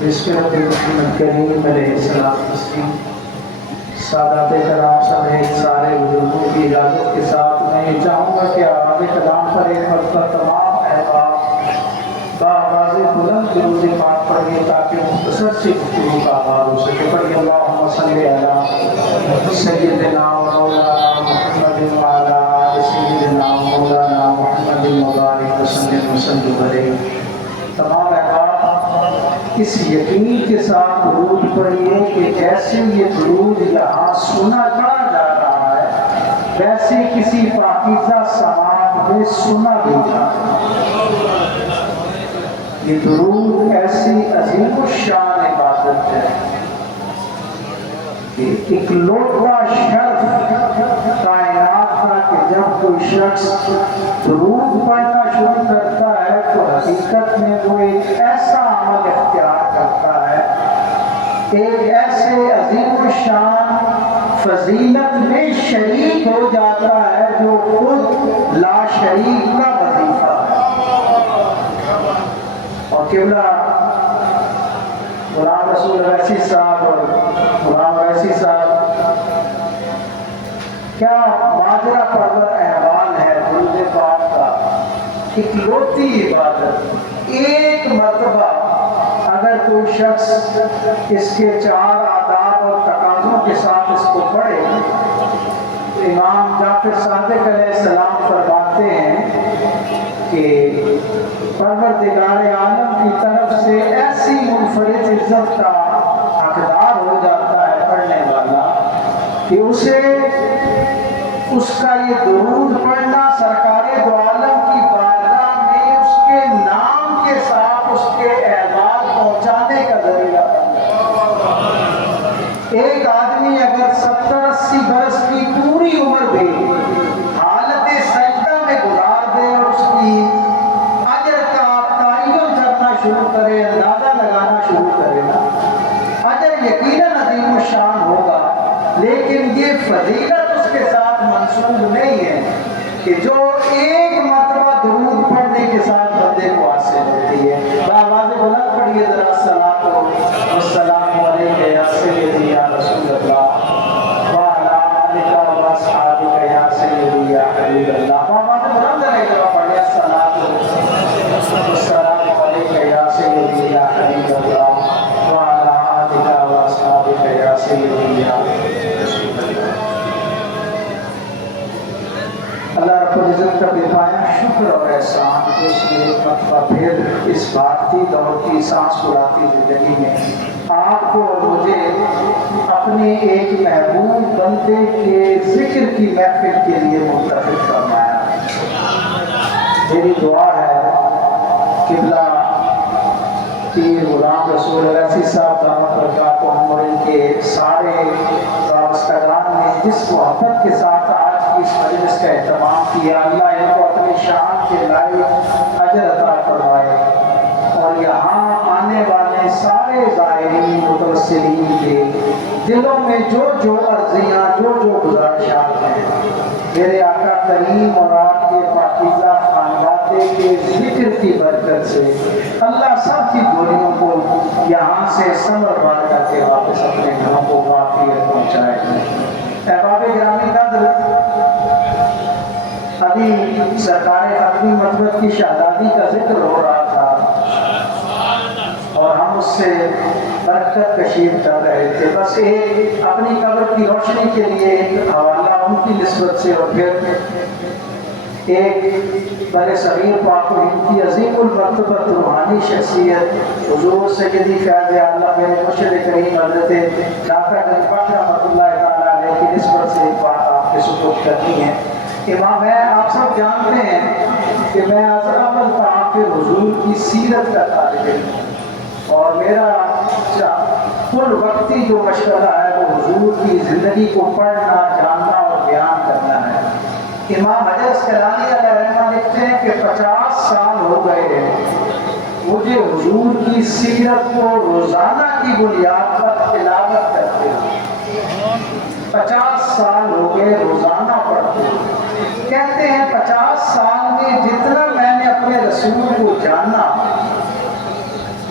بسم محمد کریم علیہ السلام تسلیم۔ سادات کرام سمیت سارے بزرگوں کی اجازت کے ساتھ میں یہ چاہوں گا کہ آواز کلام پر ایک مرتبہ تمام احباب بآواز بلند درود پاک پڑھیے تاکہ مختصر سی گفتگو کا آغاز ہو سکے۔ پڑھیے اللہم صلی علی سیدنا و مولانا محمد وعلی آل سیدنا و مولانا محمد مبارک وسلم وسلم علیہ۔ تمام احباب اس یقین کے ساتھ درود پڑھیے کہ جیسے یہ درود یہاں سنا پڑا جا رہا ہے ویسے کسی پاکیزہ سماعت میں سنا بھی جاتا ہے۔ یہ درود ایسی عظیم الشان عبادت ہے کہ ایک لوٹا شرف کائنات کا کہ جب کوئی شخص درود پڑھنا شروع کرتا ہے تو حقیقت میں وہ ایک ایسا عمل اختیار کرتا ہے، ایک ایسے عظیم الشان فضیلت میں شریک ہو جاتا ہے جو خود لا شریک کا وظیفہ ہے۔ اور قبلہ غلام رسول ویسی صاحب اور غلام ویسی صاحب کیا ماجرا پرور احوال ہے درود پاک کا۔ اکلوتی عبادت، ایک مرتبہ اگر کوئی شخص اس کے 4 آداب اور تقاضوں کے ساتھ اس کو پڑھے تو امام جعفر صادق علیہ السلام فرماتے ہیں کہ پروردگار عالم کی طرف سے ایسی منفرد عزت کا حقدار ہو جاتا ہے پڑھنے والا کہ اسے اس کا یہ درود پڑھنا سرکار دو عالم کی بارگاہ میں اس کے نام کے ساتھ اس کے اعزاز پہنچانے کا ذریعہ بن جاتا ہے۔ ایک آدمی اگر 70-80 برس کی پوری عمر بھی حالت سجدہ میں گزار دے اور اس کی اجر کا تعین کرنا شروع کرے، اندازہ لگانا شروع کرے نا، اجر یقیناً عظیم الشان ہوگا، لیکن یہ فضیلت اس کے ساتھ منسوب نہیں ہے کہ جو ایک مرتبہ درود پڑھنے کے ساتھ بندے کو حاصل ہوتی ہے۔ بآواز بلند پڑھیے ذرا الصلاۃ والسلام علیک یا سیدی یا رسول اللہ وعلی آلک و اصحابک یا سیدی یا حبیب اللہ۔ بآواز بلند رہے ذرا پڑھیے الصلاۃ والسلام علیک یا سیدی یا حبیب اللہ وعلی آلک و اصحابک یا سیدی یا رسول اللہ۔ اللہ رب العزت کا بپایا شکر اور احسان کہ اس نے ایک مرتبہ پھر اس بھاگتی دوڑتی سانس پھولاتی زندگی میں آپ کو اور مجھے اپنے ایک محبوب بندے کے ذکر کی محفل کے لیے منتخب فرمایا۔ میری دعا ہے قبلہ پیر غلام رسول ویسی صاحب دامت برکاتہم اور ان کے سارے وابستگان نے جس محبت کے ساتھ آج کی اس مجلس کا اہتمام کیا، اللہ ان کو اپنی شان کے لائق اجر عطا فرمائے اور یہاں آنے والے سارے زائرین متوسلین کے دلوں میں جو جو عرضیاں جو گزارشات ہیں میرے آقا کریم اور آپ کے پاکیزہ خانواتے کے ذکر کی برکت سے اللہ سب کی گولیوں کو یہاں سے ثمر بار کر کے واپس اپنے گھروں کو عافیت پہنچائے۔ احباب گرامی قدر، ابھی سرکار ختمی مطلب کی شہزادی کا ذکر ہو رہا تھا اور ہم اس سے برکت کشید کر رہے تھے۔ بس ایک اپنی قبر کی روشنی کے لیے ایک حوالہ ان کی نسبت سے اور پھر ایک بر صغیر پاک و ہند کی عظیم المرتبت روحانی شخصیت حضور سیدی فیاض عالم میرے مرشد کریم حضرت ڈاکٹر گنج بخش رحمۃ اللہ تعالیٰ علیہ کی نسبت سے ایک بات آپ کے سپرد کرنی ہے۔ امام ہے، آپ سب جانتے ہیں کہ میں اعظم الطاعف حضور کی سیرت کا طالب علم ہوں اور میرا کل وقتی جو مشغلہ ہے وہ حضور کی زندگی کو پڑھنا، جاننا اور بیان کرنا ہے۔ امام حجر اسقلانی علیہ رحمہ لکھتے ہیں کہ 50 سال ہو گئے ہیں مجھے حضور کی سیرت کو روزانہ کی بنیاد پر تلاوت کرتے ہیں۔ 50 سال ہو گئے روزانہ پڑھتے ہیں۔ کہتے ہیں 50 سال میں جتنا میں نے اپنے رسول کو جانا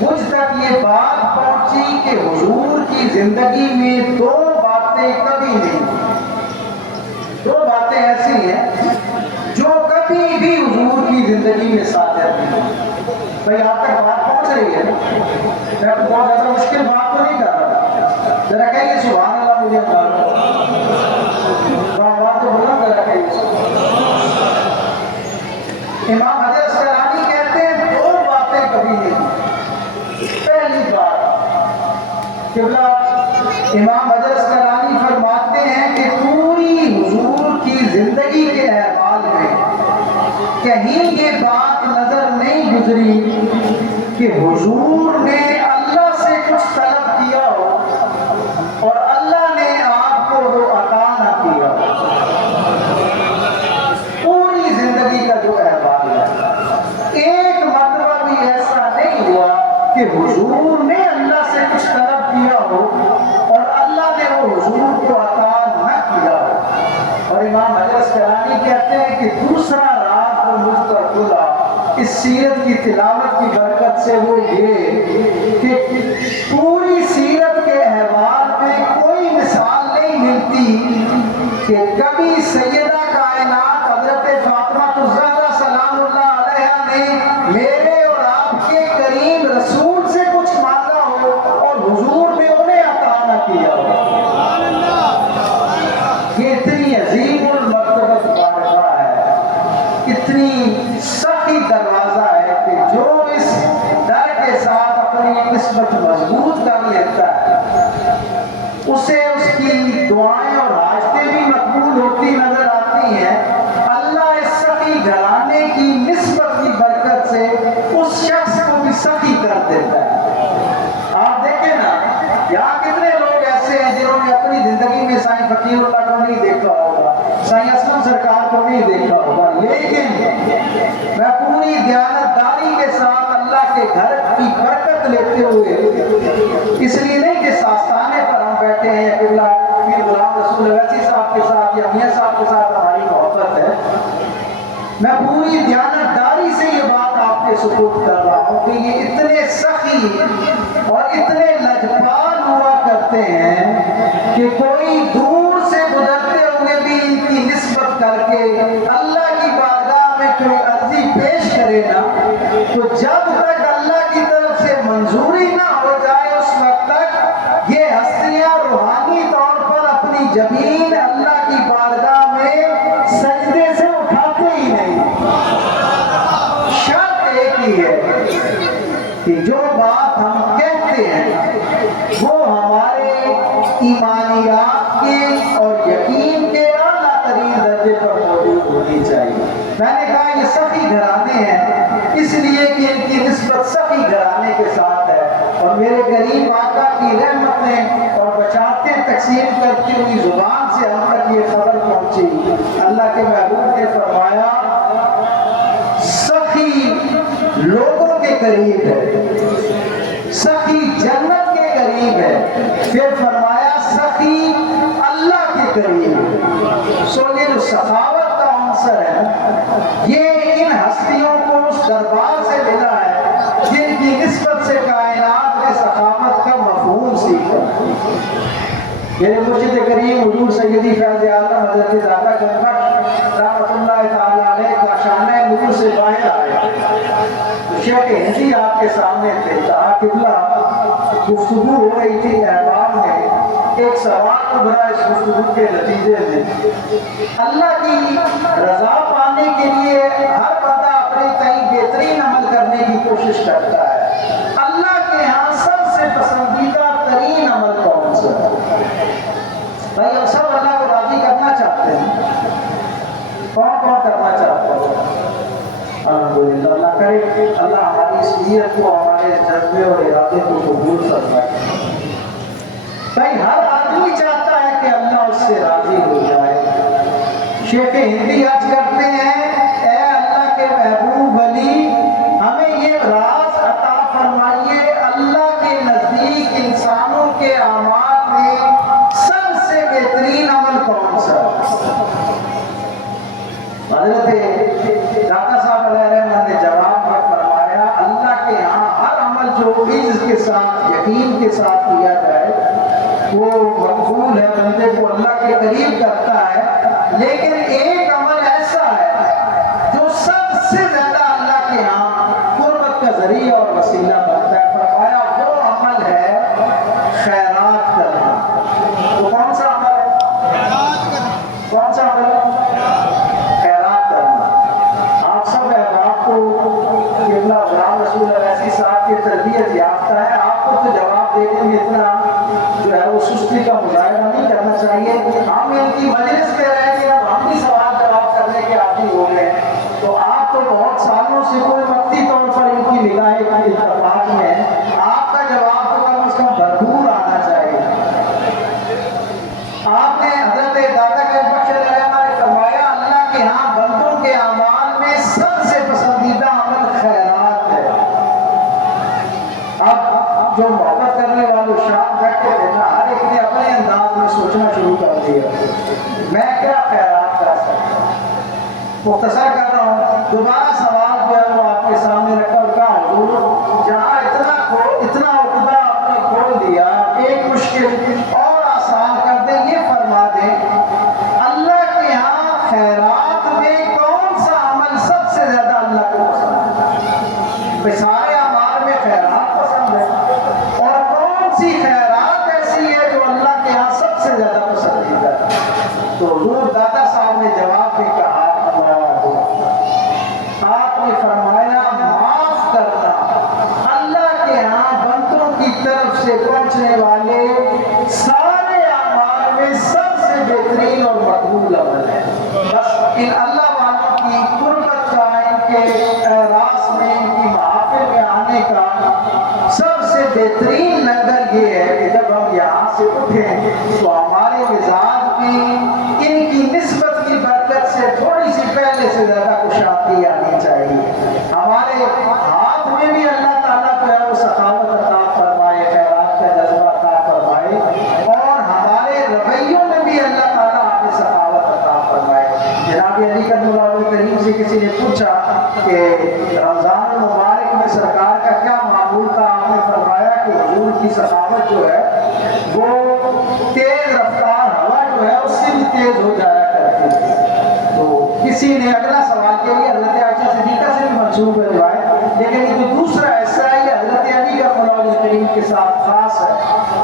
مجھ تک یہ بات جی کہ حضور کی زندگی میں دو باتیں کبھی نہیں، دو باتیں ایسی ہیں جو کبھی بھی حضور کی زندگی میں صادر نہیں۔ بھائی آپ تک بات پہنچ رہی ہے؟ میں تو بہت زیادہ مشکل بات تو نہیں کر رہا، ذرا کہیے سبحان اللہ مجھے بات تو بولا، ذرا کہیے۔ امام حضرت اسقلانی کہتے ہیں دو باتیں کبھی نہیں۔ پہلی بات، قبلہ امام حضرت اسقلانی فرماتے ہیں کہ پوری حضور کی زندگی کے احوال میں کہیں یہ بات نظر نہیں گزری کہ حضور نے اللہ سے کچھ طلب کیا ہو اور اللہ نے آپ کو وہ عطا نہ کیا۔ پوری زندگی کا جو احوال ہے، ایک مرتبہ بھی ایسا نہیں ہوا کہ حضور نے اللہ سے کچھ طلب کیا ہو اور اللہ نے وہ حضور کو عطا نہ کیا ہو۔ اور امام حضرت اسقلانی کہتے ہیں کہ دوسرا راز جو مجھ پر کھلا اس سیرت کی تلاوت کی برکت سے وہ یہ کہ پوری سیرت کے احوال میں کوئی مثال نہیں ملتی کہ کبھی سیدہ کائنات حضرت فاطمہ الزہرا سلام اللہ علیہا نے میرے اور آپ کے کریم رسول سے کچھ مانگا ہو اور حضور نے انہیں عطا نہ کیا ہو۔ یہ اتنی عظیم المرتبت بارگاہ ہے، اتنی سخی دروازہ ہے کہ جو اس در کے ساتھ اپنی نسبت مضبوط کر لیتا ہے اسے اس کی دعائیں اور حاجتیں بھی مقبول ہوتی نظر آتی ہیں۔ اللہ اس سخی گھرانے کی نسبت کی برکت سے اس شخص کو بھی سخی کر دیتا ہے۔ آپ دیکھیں نا، یہاں کتنے لوگ ایسے ہیں جنہوں نے اپنی زندگی میں سائیں فقیر اللہ کو نہیں دیکھا ہوگا، سائیں اسلم سرکار کو نہیں دیکھا ہوگا، لیکن میں پوری دیانتداری کے ساتھ اللہ کے گھر کی برکت لیتے ہوئے، اس لیے نہیں کہ آستانے پر ہم بیٹھے ہیں قبلہ پیر غلام رسول ویسی صاحب کے ساتھ یا میاں صاحب کے ساتھ ہماری محبت ہے، میں پوری دیانتداری سے یہ بات آپ کے سپرد کر رہا ہوں کہ یہ اتنے سخی اور اتنے لجپال ہوا کرتے ہیں کہ کوئی دور سے گزرتے ہوئے بھی ان کی نسبت کر کے اللہ کی بارگاہ میں کوئی عرضی پیش کرے نا، تو جب تک اللہ کی طرف سے منظوری نہ ہو جائے اس وقت تک یہ ہستیاں روحانی طور پر اپنی جبین اللہ کی بارگاہ میں سجدے سے اٹھاتے ہی نہیں۔ شرط ایک ہی ہے کہ جو بات ہم کہتے ہیں وہ ہمارے ایمانیات کے اور یقین کے اعلیٰ ترین درجے پر موجود ہونی چاہیے۔ میں نے کہا یہ سخی گھرانے ہیں اس لیے کہ ان کی نسبت سخی گھرانے کے ساتھ ہے، اور میرے غریب آقا کی رحمتیں اور بچاتے تقسیم کرتی ہوئی زبان سے ہم تک یہ خبر پہنچی، اللہ کے محبوب نے فرمایا سخی لوگوں کے قریب ہے، سخی جنت کے قریب ہے، پھر فرمایا سخی اللہ کے قریب ہے۔ سو یہ جو سخاوت کا عنصر ہے یہ ان ہستیوں کو اس دربار سے ملا ہے جن کی نسبت سے کائنات میں سخاوت کا مفہوم سیکھا۔ میرے مرشد کریم حضور سیدی فیض عالم حضرت داتا گنبخش رحمۃ اللہ تعالی علیہ کا شانہ نزول سے باہر آیا، شیخ ہندی آپ کے سامنے تھے، کہا قبلہ گفتگو ہو رہی تھی احباب میں، ایک سوال ابھرا اس گفتگو کے نتیجے میں، اللہ کی رضا پانے کے لیے ہر بندہ اپنے تئیں بہترین عمل کرنے کی کوشش کرتا ہے، اللہ کے ہاں سب سے پسندیدہ ترین عمل کون سا ہے؟ بھائی ہم سب اللہ کو راضی کرنا چاہتے ہیں، کون کون کرنا چاہتا ہے؟ الحمدللہ، اللہ کرے اللہ ہماری اس نیت کو، ہمارے جذبے اور ارادے کو قبول فرمائے۔ بھائی ہر آدمی چاہتا ہے کہ اللہ اس سے راضی ہو جائے۔ شیخ ہندی عرض کرتے ہیں اے اللہ کے محبوب ولی، ہمیں یہ راز عطا فرمائیے اللہ کے نزدیک انسانوں کے اعمال میں سب سے بہترین عمل کون سا؟ حضرت داتا صاحب علیہ رحمہ نے جواب میں فرمایا اللہ کے ہاں ہر عمل جو بھی جس کے ساتھ یقین کے ساتھ کیا جائے وہ مقبول ہے، بندے کو اللہ کے قریب کرتا ہے۔ لیکن ایک عمل ایسا ہے جو سب سے زیادہ اللہ کے ہاں قربت کا ذریعہ اور وسیلہ بنتا ہے۔ فرمایا وہ عمل ہے خیرات کرنا۔ وہ کون سا عمل ہے؟ کون سا عمل ہے؟ خیرات کرنا۔ آپ سب احباب کو قبلہ غلام رسول اللہ صاحب کی تربیت یافتہ ہے، آپ کو تو جواب دینے میں اتنا جو ہے وہ سستی کا مظاہرہ نہیں کرنا چاہیے۔ ہم ان کی مجلس کے رہے کہ اب ہم بھی سوال جواب کرنے کے عادی ہو گئے، تو آپ تو بہت سالوں سے کوئی وقتی طور پر ان کی نگاہیں کی اتفاق میں آپ کا جواب تو کم از کم بھرپور آنا چاہیے۔ آپ نے حضرت دادا کے بخش رحمہ نے فرمایا اللہ کے ہاں بندوں کے اعمال میں سب سے پسندیدہ عمل خیرات ہے۔ اب جو محبت کرنے والے شام بیٹھے تھے نا، ہر ایک نے اپنے انداز میں سوچنا شروع کر دیا میں کیا خیرات کر سکتا ہوں۔ مختصر کر رہا ہوں، دوبارہ سوال جو ہے وہ آپ کے سامنے رکھا اور کہا حضور جہاں اتنا عقدہ آپ نے کھول دیا، ایک مشکل اور آسان کر دیں، یہ فرما دیں اللہ کے ہاں خیرات میں کون سا عمل سب سے زیادہ اللہ کو پسند ہے؟ سارے اعمال میں خیرات پسند ہے، اور کون سی خیرات ایسی ہے جو اللہ کے ہاں سب سے زیادہ پسندیدہ ہے؟ تو حضور دادا صاحب نے جواب میں کہا آپ نے فرمایا معاف کرنا اللہ کے ہاں بندوں کی طرف سے پہنچنے والے سارے اعمال میں سب سے بہترین اور مقبول عمل ہے۔ بس ان اللہ والوں کی قربت کا، ان کے راس میں، ان کی محافل میں آنے کا سب سے بہترین لنگر یہ ہے کہ جب ہم یہاں سے اٹھیں تو ہمارے مزاج میں ان کی نسبت کی برکت سے تھوڑی سی پہلے سے زیادہ کشادگی آنی چاہیے۔ ہمارے ہاتھ میں بھی اللہ تعالیٰ جو ہے وہ سخاوت عطا فرمائے، خیرات کا جذبہ عطا فرمائے، اور ہمارے رویوں میں بھی اللہ تعالیٰ ہمیں سخاوت عطا فرمائے۔ جناب علی کرم اللہ کریم سے کسی نے پوچھا کہ رمضان المبارک میں سرکار کا کیا معمول تھا؟ آپ نے فرمایا کہ حضور کی سخاوت جو ہے وہ تیز رفتار ہوا جو ہے اس سے بھی تیز ہو جایا کرتی ہے۔ تو کسی نے اگلا سوال کے لیے حضرت عائشہ صدیقہ سے بھی منسوب ہے روایت، لیکن یہ جو دوسرا حصہ ہے یہ حضرت علی کا مولا کریم کے ساتھ خاص ہے۔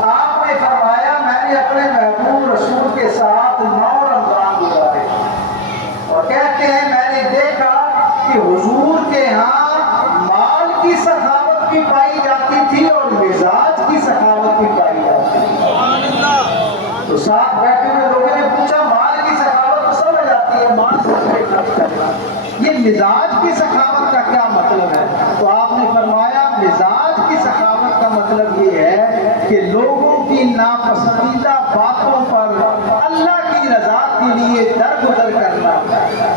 آپ نے فرمایا میں نے اپنے محبوب رسول کے ساتھ 9 رمضان گزارے، اور کہتے ہیں میں نے دیکھا کہ حضور کے ہاں مال کی سخاوت بھی پائی جاتی تھی اور مزاج کی سخاوت بھی پائی جاتی تھی۔ تو ساتھ بیٹھے ہوئے لوگوں نے پوچھا مال کی سخاوت تو سمجھ آتی ہے، مال سے خرچ کرنا، یہ مزاج کی سخاوت کا کیا مطلب ہے؟ تو آپ نے فرمایا مزاج کی سخاوت کا مطلب یہ ہے کہ لوگوں کی ناپسندیدہ باتوں پر اللہ کی رضا کے لیے درگزر کرنا،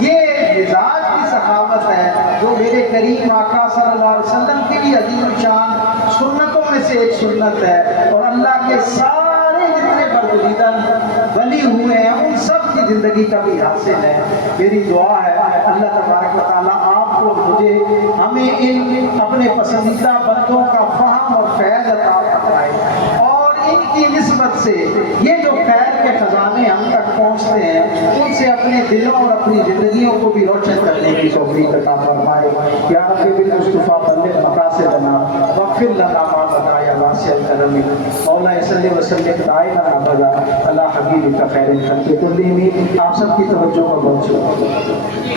یہ مزاج کی سخاوت ہے جو میرے کریم آقا صلی اللہ علیہ وسلم کی بھی عظیم الشان سنتوں میں سے ایک سنت ہے، اور اللہ کے سارے جتنے برگزیدہ ولی ہوئے ہیں ان سب کی زندگی کا بھی حاصل ہے۔ میری دعا ہے اللہ تبارک و تعالیٰ آپ کو مجھے ہمیں ان اپنے پسندیدہ بندوں کا فہم اور فیض عطا فرمائے، اور ان کی نسبت سے یہ جو خیر کے خزانے ہم تک پہنچتے ہیں ان سے اپنے دلوں اور اپنی زندگیوں کو بھی روشن کرنے کی توفیق عطا فرمائے۔ یا رب بالمصطفیٰ بلغ مقاصدنا واغفر لنا ما مضى يا واسع الكرم مولا صلی وسلم دائما ابدا علی حبیبک خیر الخلق کلهم۔ آپ سب کی توجہ کا بہت شکریہ۔